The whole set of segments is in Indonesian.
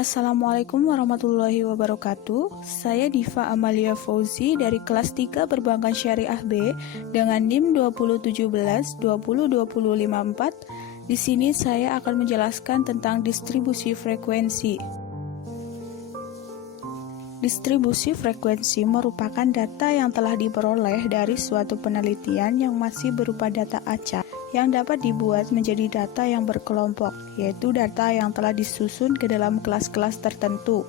Assalamualaikum warahmatullahi wabarakatuh. Saya Diva Amalia Fauzi dari kelas 3 Perbankan Syariah B dengan NIM 2017-202054. Di sini saya akan menjelaskan tentang distribusi frekuensi. Distribusi frekuensi merupakan data yang telah diperoleh dari suatu penelitian yang masih berupa data acak yang dapat dibuat menjadi data yang berkelompok, yaitu data yang telah disusun ke dalam kelas-kelas tertentu.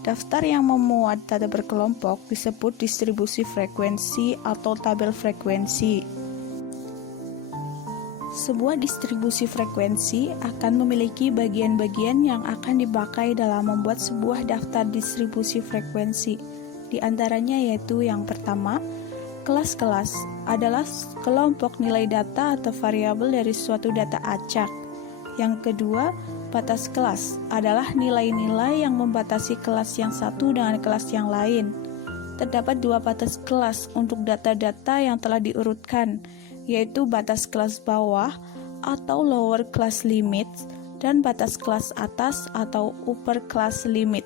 Daftar yang memuat data berkelompok disebut distribusi frekuensi atau tabel frekuensi. Sebuah distribusi frekuensi akan memiliki bagian-bagian yang akan dipakai dalam membuat sebuah daftar distribusi frekuensi. Di antaranya yaitu yang pertama, kelas-kelas adalah kelompok nilai data atau variabel dari suatu data acak. Yang kedua, batas kelas adalah nilai-nilai yang membatasi kelas yang satu dengan kelas yang lain. Terdapat dua batas kelas untuk data-data yang telah diurutkan, yaitu batas kelas bawah atau lower class limit dan batas kelas atas atau upper class limit.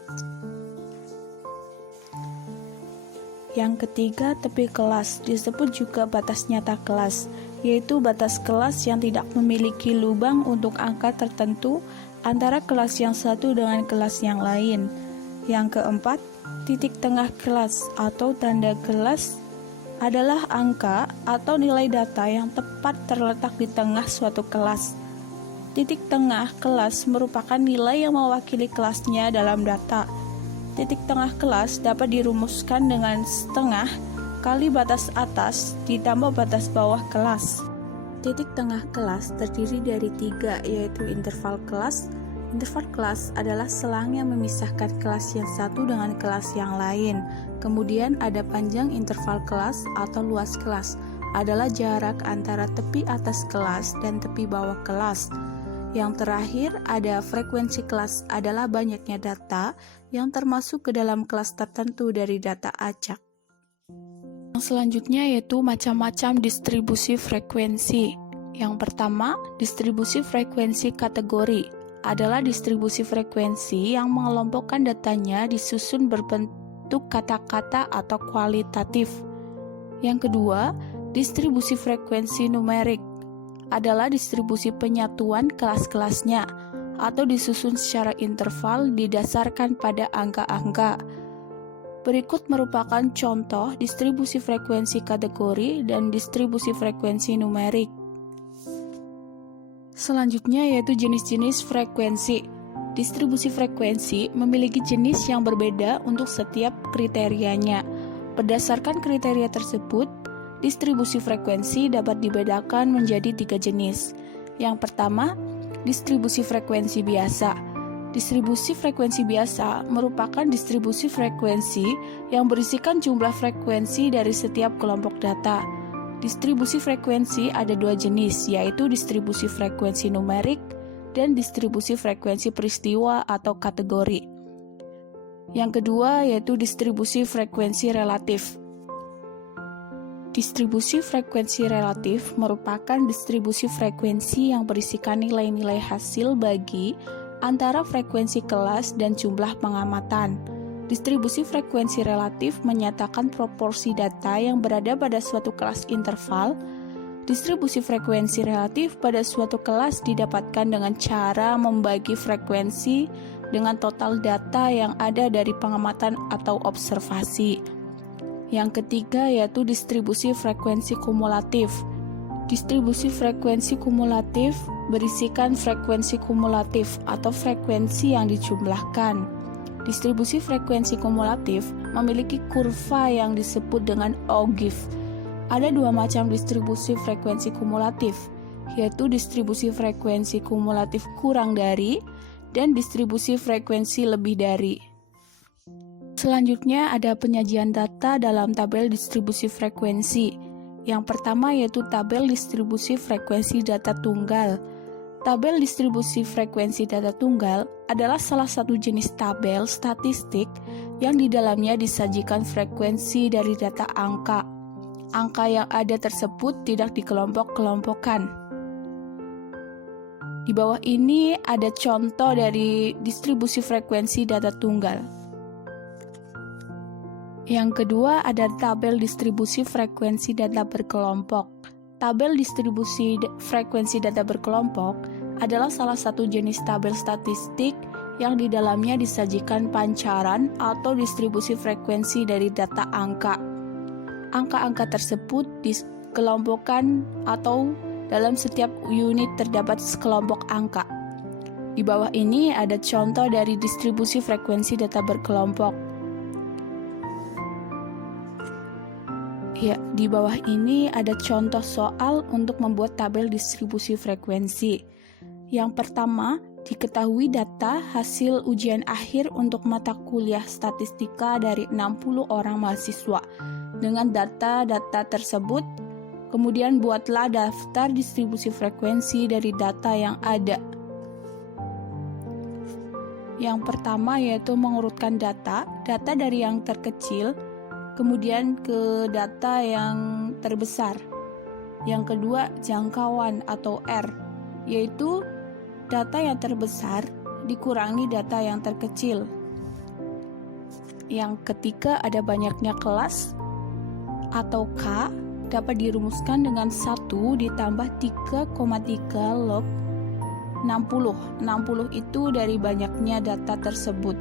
Yang ketiga, tepi kelas disebut juga batas nyata kelas, yaitu batas kelas yang tidak memiliki lubang untuk angka tertentu antara kelas yang satu dengan kelas yang lain. Yang keempat, titik tengah kelas atau tanda kelas adalah angka atau nilai data yang tepat terletak di tengah suatu kelas. Titik tengah kelas merupakan nilai yang mewakili kelasnya dalam data. Titik tengah kelas dapat dirumuskan dengan setengah kali batas atas ditambah batas bawah kelas. Titik tengah kelas terdiri dari tiga, yaitu interval kelas. Interval kelas adalah selang yang memisahkan kelas yang satu dengan kelas yang lain. Kemudian ada panjang interval kelas atau luas kelas, adalah jarak antara tepi atas kelas dan tepi bawah kelas. Yang terakhir ada frekuensi kelas, adalah banyaknya data yang termasuk ke dalam kelas tertentu dari data acak. Yang selanjutnya yaitu macam-macam distribusi frekuensi. Yang pertama, distribusi frekuensi kategori adalah distribusi frekuensi yang mengelompokkan datanya disusun berbentuk kata-kata atau kualitatif. Yang kedua, distribusi frekuensi numerik adalah distribusi penyatuan kelas-kelasnya atau disusun secara interval didasarkan pada angka-angka. Berikut merupakan contoh distribusi frekuensi kategori dan distribusi frekuensi numerik. Selanjutnya yaitu jenis-jenis frekuensi. Distribusi frekuensi memiliki jenis yang berbeda untuk setiap kriterianya. Berdasarkan kriteria tersebut, distribusi frekuensi dapat dibedakan menjadi tiga jenis. Yang pertama, distribusi frekuensi biasa. Distribusi frekuensi biasa merupakan distribusi frekuensi yang berisikan jumlah frekuensi dari setiap kelompok data. Distribusi frekuensi ada dua jenis, yaitu distribusi frekuensi numerik dan distribusi frekuensi peristiwa atau kategori. Yang kedua yaitu distribusi frekuensi relatif. Distribusi frekuensi relatif merupakan distribusi frekuensi yang berisikan nilai-nilai hasil bagi antara frekuensi kelas dan jumlah pengamatan. Distribusi frekuensi relatif menyatakan proporsi data yang berada pada suatu kelas interval. Distribusi frekuensi relatif pada suatu kelas didapatkan dengan cara membagi frekuensi dengan total data yang ada dari pengamatan atau observasi. Yang ketiga yaitu distribusi frekuensi kumulatif. Distribusi frekuensi kumulatif berisikan frekuensi kumulatif atau frekuensi yang dijumlahkan. Distribusi frekuensi kumulatif memiliki kurva yang disebut dengan ogive. Ada dua macam distribusi frekuensi kumulatif, yaitu distribusi frekuensi kumulatif kurang dari dan distribusi frekuensi lebih dari. Selanjutnya ada penyajian data dalam tabel distribusi frekuensi. Yang pertama yaitu tabel distribusi frekuensi data tunggal. Tabel distribusi frekuensi data tunggal adalah salah satu jenis tabel statistik yang di dalamnya disajikan frekuensi dari data angka. Angka yang ada tersebut tidak dikelompok-kelompokkan. Di bawah ini ada contoh dari distribusi frekuensi data tunggal. Yang kedua ada tabel distribusi frekuensi data berkelompok. Tabel distribusi frekuensi data berkelompok adalah salah satu jenis tabel statistik yang di dalamnya disajikan pancaran atau distribusi frekuensi dari data angka. Angka-angka tersebut dikelompokkan atau dalam setiap unit terdapat sekelompok angka. Di bawah ini ada contoh dari distribusi frekuensi data berkelompok. Ya, di bawah ini ada contoh soal untuk membuat tabel distribusi frekuensi. Yang pertama, diketahui data hasil ujian akhir untuk mata kuliah statistika dari 60 orang mahasiswa. Dengan data-data tersebut, kemudian buatlah daftar distribusi frekuensi dari data yang ada. Yang pertama yaitu mengurutkan data dari yang terkecil, kemudian ke data yang terbesar. Yang kedua, jangkauan atau R, yaitu data yang terbesar dikurangi data yang terkecil. Yang ketiga, ada banyaknya kelas atau K dapat dirumuskan dengan 1 ditambah 3,3 log 60. 60 itu dari banyaknya data tersebut.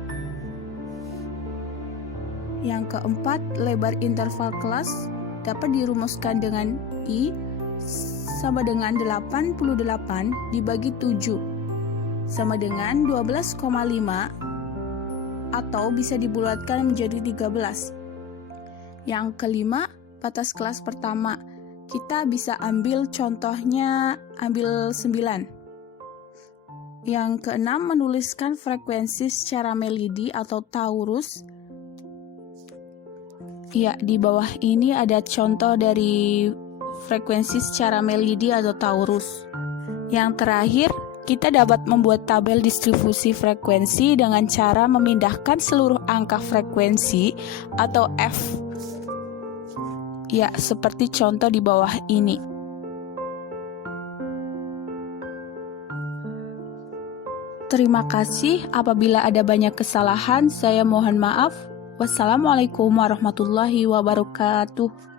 Yang keempat, lebar interval kelas dapat dirumuskan dengan I sama dengan 88 dibagi 7 sama dengan 12,5 atau bisa dibulatkan menjadi 13. Yang kelima, batas kelas pertama. Kita bisa ambil contohnya, ambil 9. Yang keenam, menuliskan frekuensi secara melodi atau taurus. Ya, di bawah ini ada contoh dari frekuensi secara melodi atau taurus. Yang terakhir, kita dapat membuat tabel distribusi frekuensi dengan cara memindahkan seluruh angka frekuensi atau F. Ya, seperti contoh di bawah ini. Terima kasih. Apabila ada banyak kesalahan, saya mohon maaf. Wassalamualaikum warahmatullahi wabarakatuh.